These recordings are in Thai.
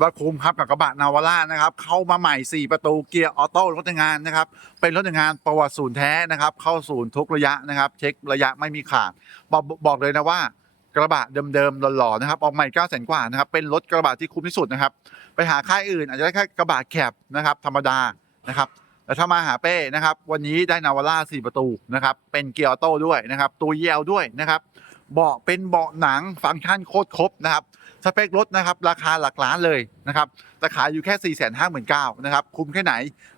ว่าคุ้มครับกับกระบะนาวาร่านะครับ เข้ามาใหม่ 4 ประตูเกียร์ออโต้รถงานนะครับ เป็นรถงานประวัติศูนย์แท้นะครับ เข้าศูนย์ทุกระยะนะครับ เช็คระยะไม่มีขาด บอกบอกเลยนะว่ากระบะเดิมๆหล่อๆนะครับออกใหม่9 0 0 0 0กว่านะครับ เป็นรถกระบะที่คุ้มที่สุดนะครับ ไปหาค่ายอื่นอาจจะได้แค่กระบะแคบนะครับธรรมดานะครับแต่ถ้ามาหาเป้นะครับ วันนี้ได้นาวาร่า4 ประตูนะครับ เป็นเกียร์ออโต้ด้วยนะครับ ตัวเยลด้วยนะครับ เบาะเป็นเบาะหนังฟังก์ชันโคตรครบนะครับ สเปครถนะครับราคาหลักล้านเลยนะครับแต่ขายอยู่แค่ 4 5 9 0 0 0นะครับคุ้มแค่ไหน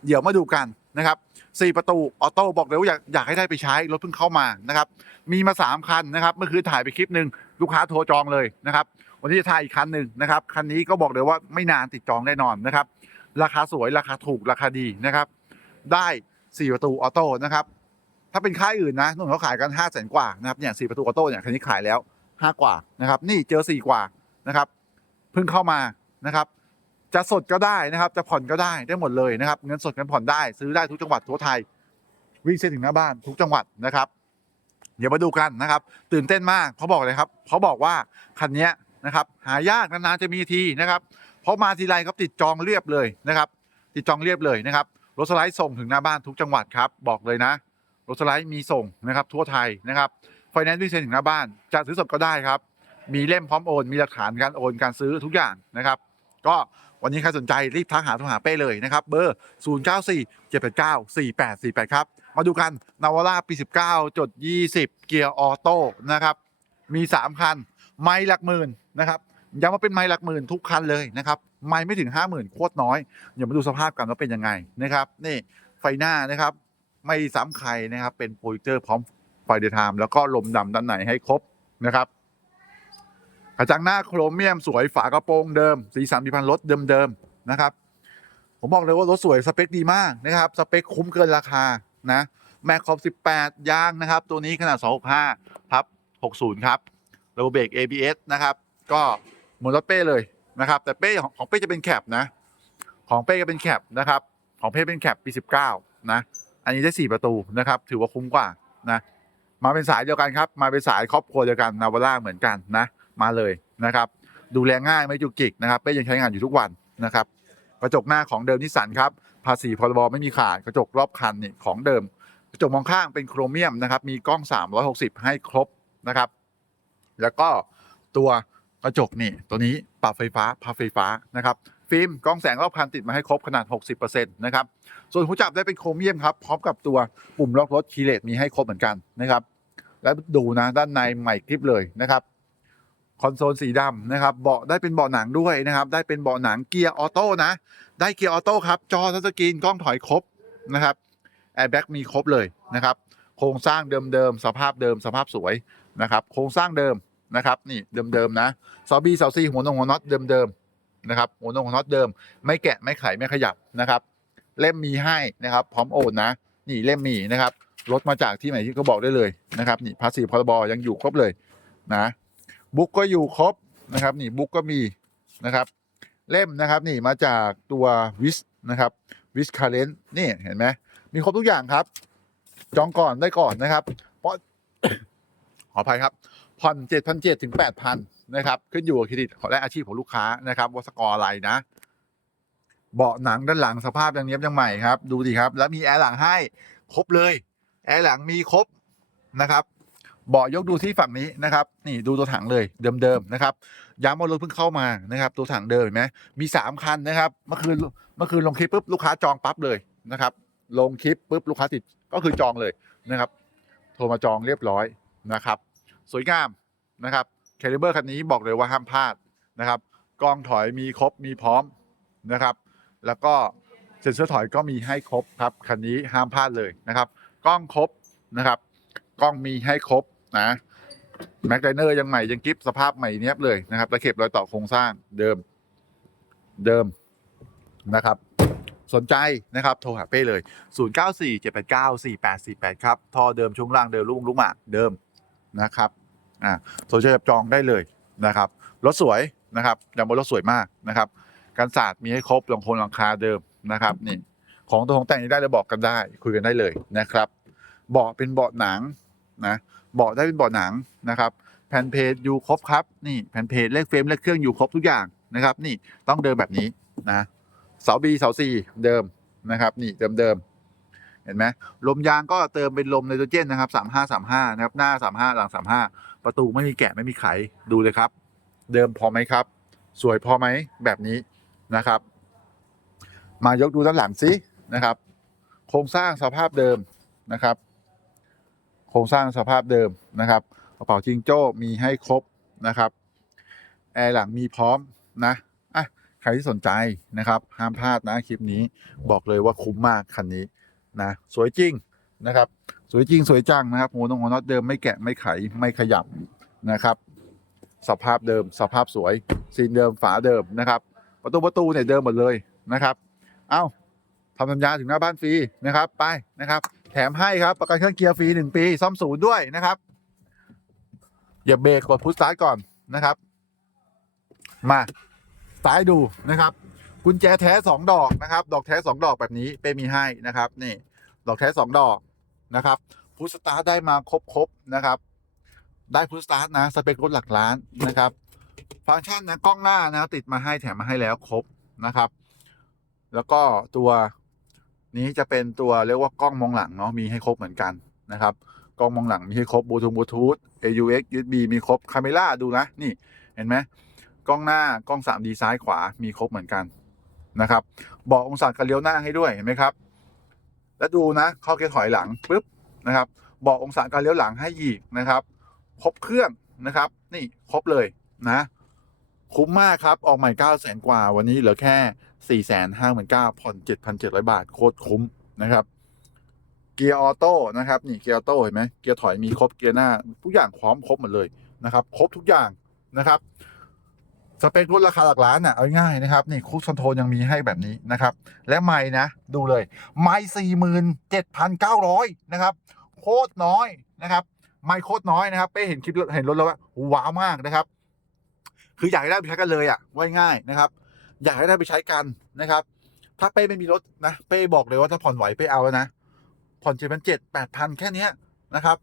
เดี๋ยวมาดูกันนะครับ4ประตูออโต้บอกเลยว่าอยากอยากให้ได้ไปใช้รถเพิ่งเข้ามานะครับมีมา 3 คันนะครับเมื่อคืนถ่ายไปคลิปหนึ่งลูกค้าโทรจองเลยนะครับวันนี้จะถ่ายอีกคันหนึ่งนะครับคันนี้ก็บอกเลยว่าไม่นานติดจองแน่นอนนะครับราคาสวยราคาถูกราคาดีนะครับได้ 4 ประตูออโต้นะครับถ้าเป็นค่ายอื่นนะนุ่นเขาขายกัน5 0 0 0 0 0กว่านะครับเนี่ยสประตูออโต้เนี่ยคันนี้ขายแล้ว 5 กว่านะครับนี่เจอ 4 กว่า นะครับเพิ่งเข้ามานะครับ จะสดก็ได้นะครับ จะผ่อนก็ได้ได้หมดเลยนะครับเงินสดเงินผ่อนได้ซื้อได้ทุกจังหวัดทั่วไทย วิ่งเส้นถึงหน้าบ้านทุกจังหวัดนะครับ เดี๋ยวมาดูกันนะครับ ตื่นเต้นมากเขาบอกเลยครับเขาบอกว่าคันนี้นะครับ หายากนานๆจะมีทีนะครับเพราะมาทีไรครับติดจองเรียบเลยนะครับ ติดจองเรียบเลยนะครับรถสไลด์ส่งถึงหน้าบ้านทุกจังหวัดครับบอกเลยนะรถสไลด์มีส่งนะครับทั่วไทยนะครับไฟแนนซ์วิ่งเซ็นถึงหน้าบ้านจะซื้อสดก็ได้ครับ มีเล่มพร้อมโอน มีหลักฐานการโอนการซื้อทุกอย่างนะครับ ก็วันนี้ใครสนใจรีบทักหาโทรหาเป้เลยนะครับ เบอร์ 0 9 4 7 8 9 4 8 4 8 ครับ มาดูกันนาวาร่าปี 19 จด 20 เกียร์ออโต้นะครับ มี 3 คัน ไม่หลักหมื่นนะครับย้ำว่าเป็นไม่หลักหมื่นทุกคันเลยนะครับไม่ไม่ถึง 50,000 โคตรน้อยเดี๋ยวมาดูสภาพกันว่าเป็นยังไงนะครับ นี่ไฟหน้านะครับ ไม่ซ้ำใครนะครับ เป็นโปรเจคเตอร์พร้อมไฟเดย์ไทม์แล้วก็ลมดำด้านในให้ครบนะครับ กระจังหน้าโครเมียมสวยฝากระโปรงเดิม สีสันพิพันรถเดิมๆนะครับ ผมบอกเลยว่ารถสวยสเปคดีมากนะครับ สเปคคุ้มเกินราคานะแม็กคอม18 ยางนะครับ ตัวนี้ขนาด 265พับ60 ครับระบบเบรก ABS นะครับ ก็เหมือนรถเป้เลยนะครับ แต่เป้ของของเป้จะเป็นแคปนะ ของเป้จะเป็นแคปนะครับ ของเป้เป็นแคปปี 19 นะ อันนี้ได้ 4 ประตูนะครับ ถือว่าคุ้มกว่านะ มาเป็นสายเดียวกันครับ มาเป็นสายครอบครัวเดียวกันนาวาร่าเหมือนกันนะ มาเลยนะครับ ดูแลง่ายไม่จุกจิกนะครับเป้ยังใช้งานอยู่ทุกวันนะครับ กระจกหน้าของเดิมนิสสันครับภาษีพรบไม่มีขาดกระจกรอบคันนี่ของเดิม กระจกมองข้างเป็นโครเมียมนะครับ มีกล้อง 360 ให้ครบนะครับ แล้วก็ตัวกระจกนี่ตัวนี้ปรับไฟฟ้าพับไฟฟ้านะครับฟิล์มกล้องแสงรอบคันติดมาให้ครบขนาด 60%นะครับ ส่วนหูจับได้เป็นโครเมียมครับ พร้อมกับตัวปุ่มล็อกรถคีย์เลสมีให้ครบเหมือนกันนะครับ แล้วดูนะด้านในใหม่คลิปเลยนะครับ คอนโซลสีดำนะครับเบาะได้เป็นเบาะหนังด้วยนะครับ ได้เป็นเบาะหนังเกียร์ออโต้นะ ได้เกียร์ออโต้ครับจอทัชสกรีนกล้องถอยครบนะครับแอร์แบ็กมีครบเลยนะครับ โครงสร้างเดิมๆสภาพเดิมสภาพสวยนะครับ โครงสร้างเดิมนะครับนี่เดิมๆนะซอบีซอซีหัวนงหัวน็อตเดิมๆนะครับหัวนงหัวน็อตเดิม ไม่แกะไม่ไขไม่ขยับนะครับ เล่มมีให้นะครับ พร้อมโอนนะ นี่เล่มมีนะครับรถมาจากที่ไหนที่เขาบอกได้เลยนะครับนี่ภาษีพรบยังอยู่ครบเลยนะ บุ๊กก็อยู่ครบนะครับนี่บุ๊กก็มีนะครับ เล่มนะครับนี่มาจากตัววิสนะครับวิสคาเลนนี่เห็นไหมมีครบทุกอย่างครับ จองก่อนได้ก่อนนะครับ เพราะขออภัยครับผ่อนเจ็ดพันเจ็ดถึงแปดพันนะครับขึ้นอยู่กับเครดิตและอาชีพของลูกค้านะครับว่าสกอร์อะไรนะ เบาะหนังด้านหลังสภาพยังเนี้ยบยังใหม่ครับ ดูดิครับ แล้วมีแอร์หลังให้ ครบเลย แอร์หลังมีครบนะครับ เบาะยกดูที่ฝั่งนี้นะครับ นี่ดูตัวถังเลยเดิมๆนะครับย้ำว่ารถเพิ่งเข้ามานะครับ ตัวถังเดิมเห็นไหมมีสามคันนะครับเมื่อคืนเมื่อคืนลงคลิปปุ๊บลูกค้าจองปั๊บเลยนะครับ ลงคลิปปุ๊บลูกค้าติดก็คือจองเลยนะครับ โทรมาจองเรียบร้อยนะครับ สวยงามนะครับแคลิเบอร์คันนี้บอกเลยว่าห้ามพลาดนะครับกล้องถอยมีครบมีพร้อมนะครับ แล้วก็เซ็นเซอร์ถอยก็มีให้ครบครับคันนี้ห้ามพลาดเลยนะครับ กล้องครบนะครับ กล้องมีให้ครบ นะแม็กไดเนอร์ยังใหม่ยังกิฟสภาพใหม่เนี้ยบเลยนะครับตะเข็บรอยต่อโครงสร้างเดิมเดิมนะครับ สนใจนะครับ โทรหาเป้เลย 0947894848 ครับท่อเดิมช่วงล่างเดิมลูกลูกหมากเดิมนะครับอ่าสนใจจับจองได้เลยนะครับรถสวยนะครับย่างบนรถสวยมากนะครับการศาสตร์มีให้ครบหลังโคนหลังคาเดิมนะครับนี่ของตัวของแต่งนี้ได้เลยบอกกันได้ คุยกันได้เลยนะครับเบาะเป็นเบาะหนัง นะเบาะได้เป็นเบาะหนังนะครับ แผ่นเพจอยู่ครบครับนี่แผ่นเพจเลขเฟรมเลขเครื่องอยู่ครบทุกอย่างนะครับ นี่ต้องเดิมแบบนี้นะเสา B เสา C เดิมนะครับ นี่เดิมเดิมเห็นไหมลมยางก็เติมเป็นลมไนโตรเจนนะครับสามห้าสามห้านะครับหน้าสามห้าหลังสามห้าประตูไม่มีแกะไม่มีไขดูเลยครับ เดิมพอไหมครับ สวยพอไหมแบบนี้นะครับ มายกดูด้านหลังสินะครับ โครงสร้างสภาพเดิมนะครับ โครงสร้างสภาพเดิมนะครับกระเป๋าจิงโจ้มีให้ครบนะครับแอร์หลังมีพร้อมนะอะใครที่สนใจนะครับห้ามพลาดนะคลิปนี้บอกเลยว่าคุ้มมากคันนี้นะสวยจริงนะครับสวยจริงสวยจังนะครับหัวนงหัวน็อตเดิมไม่แกะไม่ไขไม่ขยับนะครับ สภาพเดิมสภาพสวยซีนเดิมฝาเดิมนะครับ ประตูประตูเนี่ยเดิมหมดเลยนะครับ เอ้าทำสัญญาถึงหน้าบ้านฟรีนะครับไปนะครับ แถมให้ครับประกันเครื่องเกียร์ฟรีหนึ่งปี ซ่อมศูนย์ด้วยนะครับ อย่าเบรกกดพุชสตาร์ทก่อนนะครับ มาสายดูนะครับ กุญแจแท้สองดอกนะครับ ดอกแท้สองดอกแบบนี้เป้มีให้นะครับ นี่ ดอกแท้สองดอกนะครับพุชสตาร์ทได้มาครบครบๆนะครับ ได้พุชสตาร์ทนะสเปครถหลักล้านนะครับฟังก์ชันนะกล้องหน้านะติดมาให้แถมมาให้แล้วครบนะครับ แล้วก็ตัว นี้จะเป็นตัวเรียกว่ากล้องมองหลังเนาะมีให้ครบเหมือนกันนะครับกล้องมองหลังมีให้ครบบลูทูธบลูทูธ AUX USB มีครบคาเมล่าดูนะนี่เห็นไหมกล้องหน้ากล้อง 3D ซ้ายขวามีครบเหมือนกันนะครับบอกองศาการเลี้ยวหน้าให้ด้วยเห็นไหมครับ แล้วดูนะเข้าเกียร์ถอยหลังปุ๊บนะครับบอกองศาการเลี้ยวหลังให้อีกนะครับ ครบเครื่องนะครับ นี่ครบเลยนะ คุ้มมากครับ ออกใหม่9 0 0 0 0 กว่า วันนี้เหลือแค่ 4 5 9 0 0 0ผ่อน 7,700 บาท โคตรคุ้มนะครับ เกียร์ออโต้นะครับ นี่เกียร์ออโต้เห็นไหมเกียร์ถอยมีครบ เกียร์หน้า ทุกอย่างพร้อมครบหมดเลยนะครับ ครบทุกอย่างนะครับสเปครถราคาหลักล้านอะเอาง่ายนะครับ นี่คู c คอนโทรลยังมีให้แบบนี้นะครับ และไม่นะ ดูเลย ไม่สี่หมื่นเจ็ดพันเก้าร้อยนะครับ โคตรน้อยนะครับ ไม่โคตรน้อยนะครับ เป้เห็นคลิปเห็นรถแล้วว่าว้าวมากนะครับ คืออยากให้ได้ไปใช้กันเลยอะว่าง่ายนะครับ อยากให้ได้ไปใช้กันนะครับ ถ้าเป้ไม่มีรถนะ เป้บอกเลยว่าถ้าผ่อนไหวเป้เอาแล้วนะ ผ่อนเจ็ดพันเจ็ดแปดพันแค่นี้นะครับ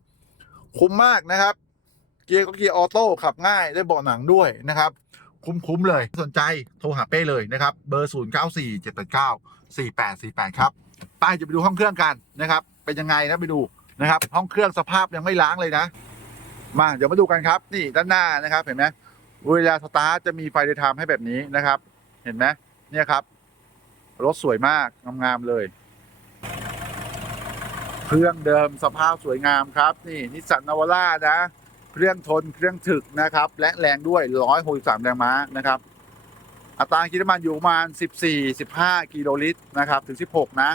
คุ้มมากนะครับ เกียร์ก็เกียร์ออโต้ขับง่ายได้เบาะหนังด้วยนะครับ คุ้มๆเลย สนใจโทรหาเป้เลยนะครับ เบอร์ 0 9 4 7 8 9 4 8 4 8 ครับไปจะไปดูห้องเครื่องกันนะครับ เป็นยังไงนะไปดูนะครับ ห้องเครื่องสภาพยังไม่ล้างเลยนะ มาเดี๋ยวมาดูกันครับ นี่ด้านหน้านะครับ เห็นไหม เวลาสตาร์ทจะมีไฟเดย์ไทม์ให้แบบนี้นะครับ เห็นไหมเนี่ยครับ รถสวยมากงามๆเลย เครื่องเดิมสภาพสวยงามครับ นี่นิสสันนาวาร่านะ เครื่องทนเครื่องถึกนะครับ และแรงด้วย 163 แรงม้านะครับ อัตรากินน้ำมันอยู่ประมาณ 14-15 กิโลลิตรนะครับ ถึง 16 นะ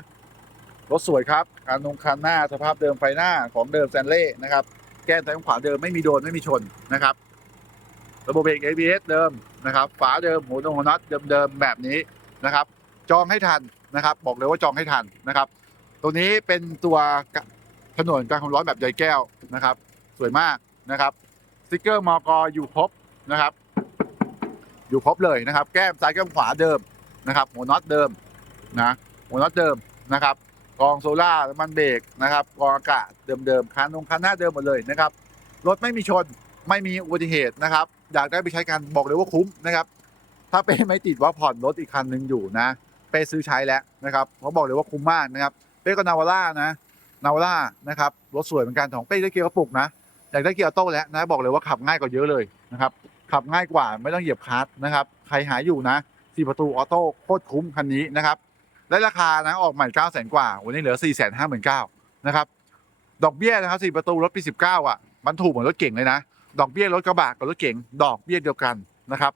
รถสวยครับการนงคันหน้าสภาพเดิมไฟหน้าของเดิมแซนเล่นะครับ แก้มซ้ายขวาเดิมไม่มีโดนไม่มีชนนะครับ ระบบเบรก ABS เดิมนะครับ ฝาเดิมหัวนงหัวน็อตเดิมๆแบบนี้นะครับ จองให้ทันนะครับ บอกเลยว่าจองให้ทันนะครับ ตัวนี้เป็นตัวถนนการความร้อนแบบใยแก้วนะครับ สวยมากนะครับสติกเกอร์มอกอยู่ครบนะครับ อยู่ครบเลยนะครับ แก้มซ้ายแก้มขวาเดิมนะครับ หัวน็อตเดิมนะหัวน็อตเดิมนะครับกองโซล่าน้ำมันเบรกนะครับกองอากาศเดิมๆคันนงคันหน้าเดิมหมดเลยนะครับรถไม่มีชน ไม่มีอุบัติเหตุนะครับ อยากได้ไปใช้กันบอกเลยว่าคุ้มนะครับ ถ้าเป้ไม่ติดว่าผ่อนรถอีกคันหนึ่งอยู่นะ เป้ซื้อใช้แล้วนะครับเขาบอกเลยว่าคุ้มมากนะครับ เป้ก็นาวาร่านะนาวาร่านะครับรถสวยเหมือนกันของเป้ได้เกียร์กระปุกนะอยากได้เกียร์ออโต้แล้วนะบอกเลยว่าขับง่ายกว่าเยอะเลยนะครับขับง่ายกว่าไม่ต้องเหยียบคลัตช์นะครับ ใครหาอยู่นะสี่ประตูออโต้โคตรคุ้มคันนี้นะครับและราคานะออกใหม่9 0 0 0 0กว่า วันนี้เหลือ4 5 9 0 0 0นเก้านะครับ ดอกเบี้ยนะครับสี่ประตูรถปี19อะ มันถูกเหมือนรถเก่งเลยนะ ดอกเบี้ยรถกระบะกับรถเก่งดอกเบี้ยเดียวกันนะครับ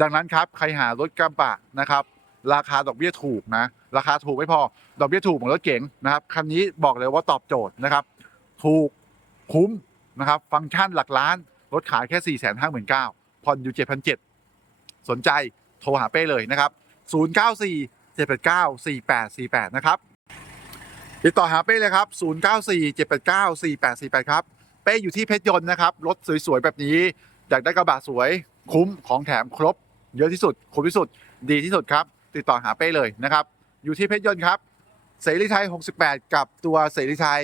ดังนั้นครับใครหารถกระบะนะครับ ราคาดอกเบี้ยถูกนะราคาถูกไม่พอดอกเบี้ยถูกเหมือนรถเก๋งนะครับคันนี้บอกเลยว่าตอบโจทย์นะครับ ถูกคุ้มนะครับ ฟังก์ชันหลักล้านรถขายแค่ 4 5 9 0 0 0ผ่อนอยู่7,700 สนใจโทรหาเป้เลยนะครับ 094 789 4848 นะครับ ติดต่อหาเป้เลยครับ 094 789 4848 ครับ เป้อยู่ที่เพชรยนต์นะครับรถสวยๆแบบนี้อยากได้กระบะสวยคุ้มของแถมครบ เยอะที่สุดคุ้มที่สุดดีที่สุดครับ ติดต่อหาเป้เลยนะครับอยู่ที่เพชรยนต์ครับเสรีไทย 68 กับตัวเสรีไทย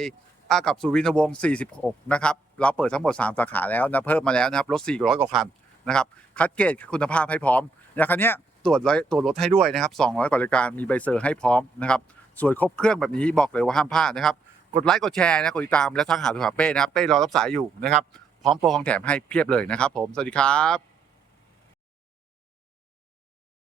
อากับสุวินทวงศ์ 46 นะครับ เราเปิดทั้งหมด 3 สาขาแล้วนะ เพิ่มมาแล้วนะครับ รถ 400 กว่าคันนะครับ คัดเกรดคุณภาพให้พร้อมอย่างคันนี้ตรวจร้อยตรวจรถให้ด้วยนะครับ 200 กว่ารายการ มีใบเซอร์ให้พร้อมนะครับ สวนครบเครื่องแบบนี้บอกเลยว่าห้ามพลาดนะครับ กดไลค์กดแชร์นะกดติดตามและทักหาโทรหาเป้นะครับเป้รอรับสายอยู่นะครับพร้อมโปรของแถมให้เพียบเลยนะครับผมสวัสดีครับ